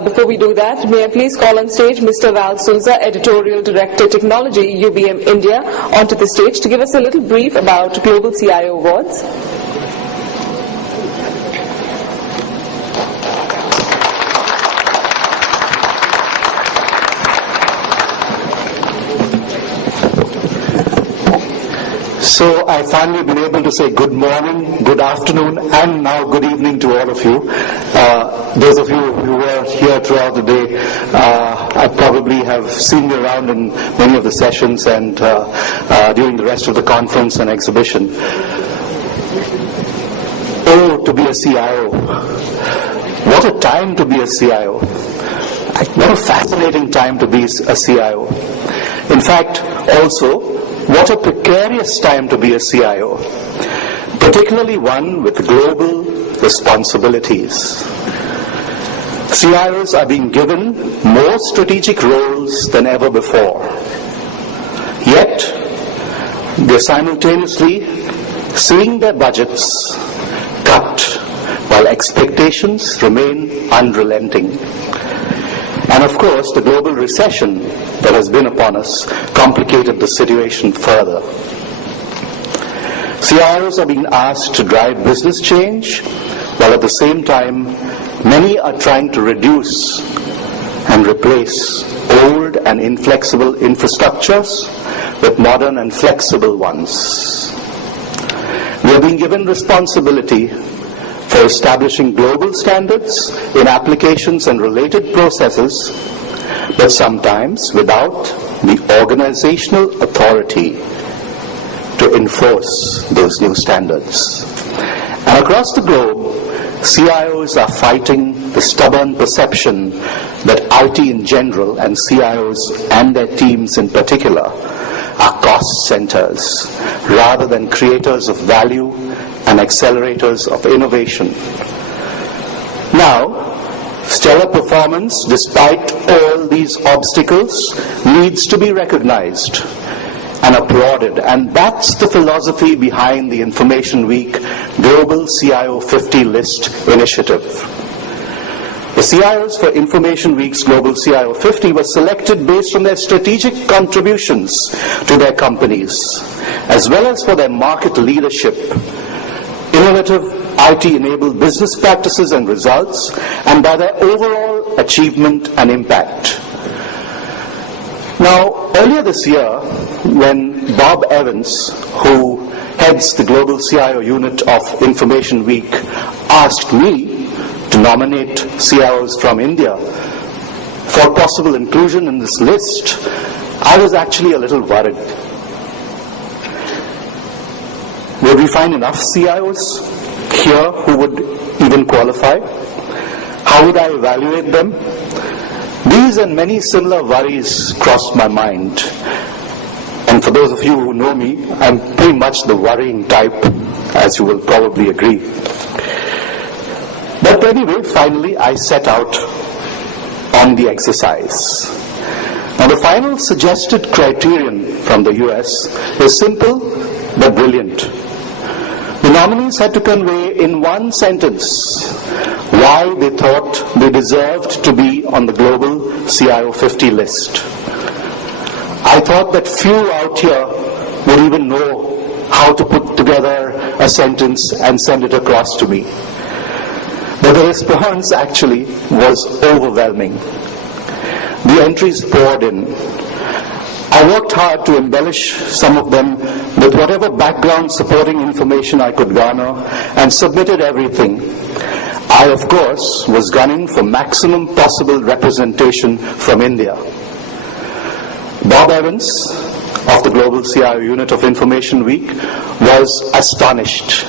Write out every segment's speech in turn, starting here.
Before we do that, may I please call on stage Mr. Val Souza, Editorial Director Technology, UBM India, onto the stage to give us a little brief about Global CIO Awards. So I finally been able to say good morning, good afternoon, and now good evening to all of you. Those of you who were here throughout the day, I probably have seen you around in many of the sessions and during the rest of the conference and exhibition. Oh, to be a CIO. What a time to be a CIO. What a fascinating time to be a CIO. In fact, also, what a precarious time to be a CIO, particularly one with global responsibilities. CIOs are being given more strategic roles than ever before. Yet, they're simultaneously seeing their budgets cut while expectations remain unrelenting. And of course, the global recession that has been upon us complicated the situation further. CIOs are being asked to drive business change, while at the same time, many are trying to reduce and replace old and inflexible infrastructures with modern and flexible ones. We are being given responsibility for establishing global standards in applications and related processes, but sometimes without the organizational authority to enforce those new standards. And across the globe, CIOs are fighting the stubborn perception that IT in general and CIOs and their teams in particular are cost centers rather than creators of value and accelerators of innovation. Now, stellar performance, despite all these obstacles, needs to be recognized and applauded. And that's the philosophy behind the Information Week Global CIO 50 List initiative. The CIOs for Information Week's Global CIO 50 were selected based on their strategic contributions to their companies, as well as for their market leadership, innovative IT-enabled business practices and results, and by their overall achievement and impact. Now, earlier this year, when Bob Evans, who heads the Global CIO unit of Information Week, asked me to nominate CIOs from India for possible inclusion in this list, I was actually a little worried. Would we find enough CIOs here who would even qualify? How would I evaluate them? These and many similar worries crossed my mind. And for those of you who know me, I'm pretty much the worrying type, as you will probably agree. But anyway, finally I set out on the exercise. Now the final suggested criterion from the US is simple but brilliant. The nominees had to convey in one sentence why they thought they deserved to be on the Global CIO 50 list. I thought that few out here would even know how to put together a sentence and send it across to me. But the response actually was overwhelming. The entries poured in. I worked hard to embellish some of them with whatever background supporting information I could garner and submitted everything. I, of course, was gunning for maximum possible representation from India. Bob Evans of the Global CIO unit of Information Week was astonished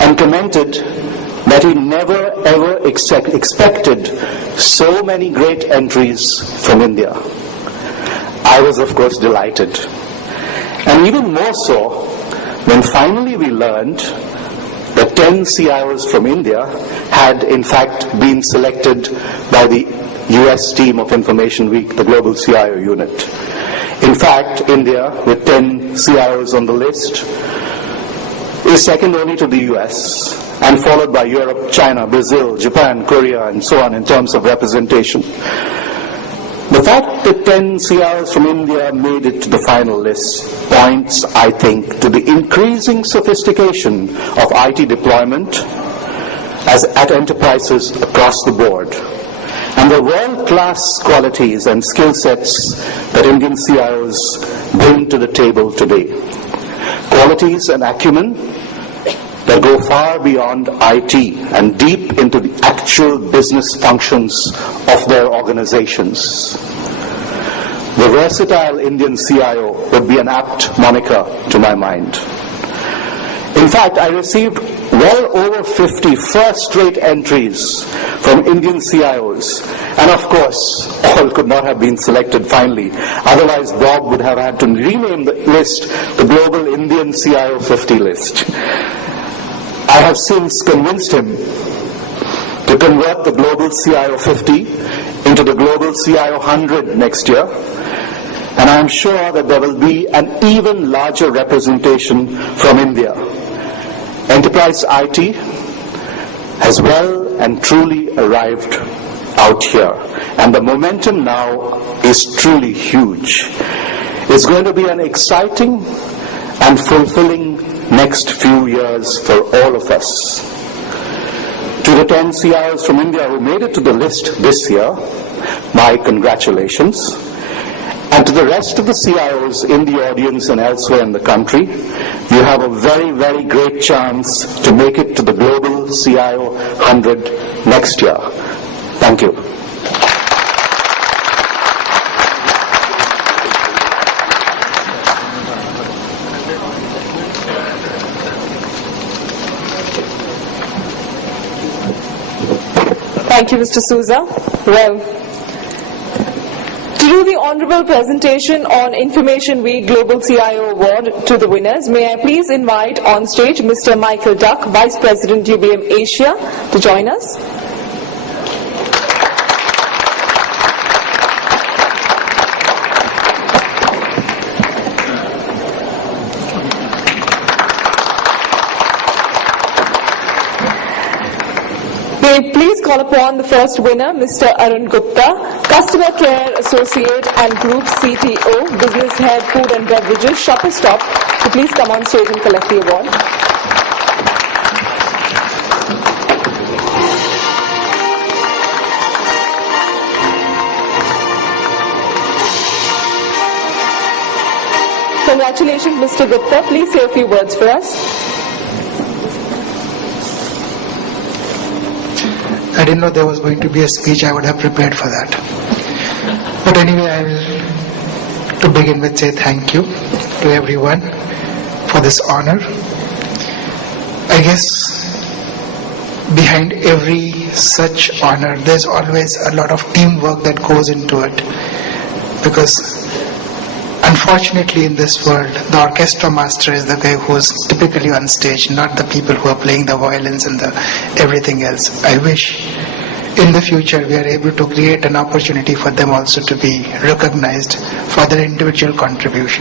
and commented that he never ever expected so many great entries from India. I was, of course, delighted. And even more so when finally we learned that 10 CIOs from India had in fact been selected by the US team of Information Week, the Global CIO unit. In fact, India, with 10 CIOs on the list, is second only to the US and followed by Europe, China, Brazil, Japan, Korea, and so on in terms of representation. The fact that 10 CIOs from India made it to the final list points, I think, to the increasing sophistication of IT deployment at enterprises across the board, and the world-class qualities and skill sets that Indian CIOs bring to the table today. Qualities and acumen that go far beyond IT and deep into the actual business functions of their organizations. The versatile Indian CIO would be an apt moniker to my mind. In fact, I received well over 50 first-rate entries from Indian CIOs, and of course, all could not have been selected finally. Otherwise, Bob would have had to rename the list the Global Indian CIO 50 list. I have since convinced him to convert the Global CIO 50 into the Global CIO 100 next year, and I am sure that there will be an even larger representation from India. Enterprise IT has well and truly arrived out here, and the momentum now is truly huge. It's going to be an exciting and fulfilling next few years for all of us. To the 10 CIOs from India who made it to the list this year, my congratulations. And to the rest of the CIOs in the audience and elsewhere in the country, you have a very, very great chance to make it to the Global CIO 100 next year. Thank you. Thank you, Mr. Souza. Well, to do the honorable presentation on Information Week Global CIO Award to the winners, may I please invite on stage Mr. Michael Duck, Vice President UBM Asia, to join us. May I please call upon the first winner, Mr. Arun Gupta, Customer Care Associate and Group CTO, Business Head, Food and Beverages, Shopper Stop, to please come on stage and collect the award. Congratulations, Mr. Gupta. Please say a few words for us. I didn't know there was going to be a speech. I would have prepared for that. But anyway, I will, to begin with, say thank you to everyone for this honor. I guess behind every such honor, there's always a lot of teamwork that goes into it. Because unfortunately in this world, the orchestra master is the guy who's typically on stage, not the people who are playing the violins and everything else. I wish in the future we are able to create an opportunity for them also to be recognized for their individual contribution.